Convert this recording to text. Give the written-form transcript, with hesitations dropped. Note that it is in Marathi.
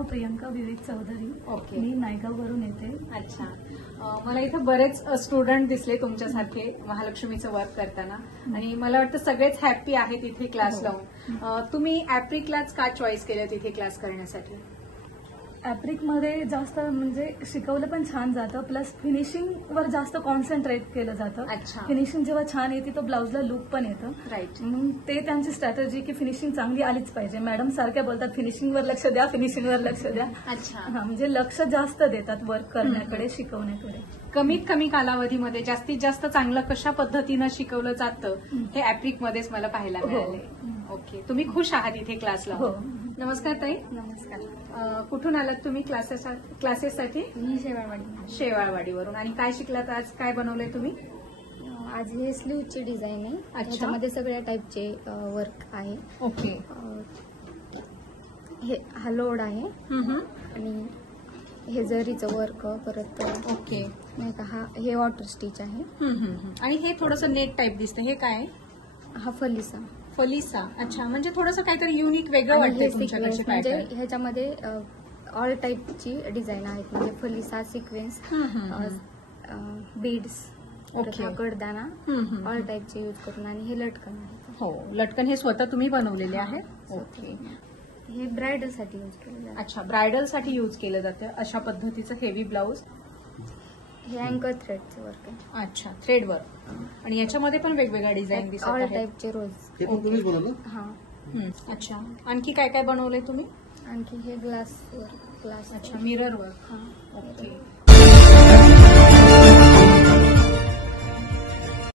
नाव प्रियंका विवेक चौधरी. ओके. मी नायगाववरून येते. अच्छा. मला इथं बरेच स्टुडंट दिसले तुमच्यासारखे महालक्ष्मीचं वर्क करताना आणि मला वाटतं सगळेच हॅप्पी आहेत इथे क्लास लावून. तुम्ही ॲप्रिकलाच का चॉईस केलं तिथे क्लास करण्यासाठी? ॲप्रिकमध्ये जास्त म्हणजे शिकवलं पण छान जातं, प्लस फिनिशिंगवर जास्त कॉन्सन्ट्रेट केलं जातं. अच्छा. फिनिशिंग जेव्हा छान येते तो ब्लाऊजला लुक पण येतं. राईट. मग ते त्यांची स्ट्रॅटेजी की फिनिशिंग चांगली आलीच पाहिजे. मॅडम सारख्या बोलतात फिनिशिंगवर लक्ष द्या, फिनिशिंगवर लक्ष द्या. अच्छा. म्हणजे लक्ष जास्त देतात वर्क करण्याकडे, शिकवण्याकडे. कमीत कमी कालावधीमध्ये जास्तीत जास्त चांगलं कशा पद्धतीनं शिकवलं जातं हे ॲप्रिकमध्येच मला पाहायला मिळाले. ओके. तुम्ही खुश आहात इथे क्लासला? हो. नमस्कार ताई. नमस्कार. कुठून आलात तुम्ही क्लासेससाठी? मी शेवाळवाडी. शेवाळवाडीवरून. आणि काय शिकलात आज? काय बनवलंय तुम्ही? आज हे स्लीवची डिझाईन आहे. अच्छा. त्याच्यामध्ये सगळ्या टाईपचे वर्क आहे. ओके. हे हा लोड आहे आणि हे जरीचं वर्क परत. ओके. नाही का हे वॉटर स्टिच आहे. आणि हे थोडंसं नेट टाईप दिसतं, हे काय? हा फलिसा. फलिसा. अच्छा. म्हणजे थोडंसं काहीतरी युनिक वेगळं आणि वाटतंय हे तुमच्याकडचे सिक्वेन्स म्हणजे पॅटर्न. ह्याच्यामध्ये ऑल टाईपची डिझाईन आहेत. म्हणजे फलिसा, सिक्वेन्स, बीड्स, ओके. कडदाना ऑल टाईपचे यूज करून. आणि हे लटकन आहे. हो. लटकन हे स्वतः तुम्ही बनवलेले आहे? ओके. हे ब्रायडल साठी यूज केलं जातं. अच्छा. ब्रायडल साठी यूज केलं जातं अशा पद्धतीचं हेवी ब्लाऊज. हे अँकर थ्रेडचं वर्क आहे. अच्छा. Thread work. आणि याच्यामध्ये पण वेगवेगळ्या डिझाईन दिसत ऑल आहेत. टाईपचे रोज. हे पण तुम्हीच बनवलं? हा. अच्छा. आणखी काय काय बनवलंय तुम्ही? आणखी हे ग्लास वर्क. अच्छा. Mirror work. हा. ओके.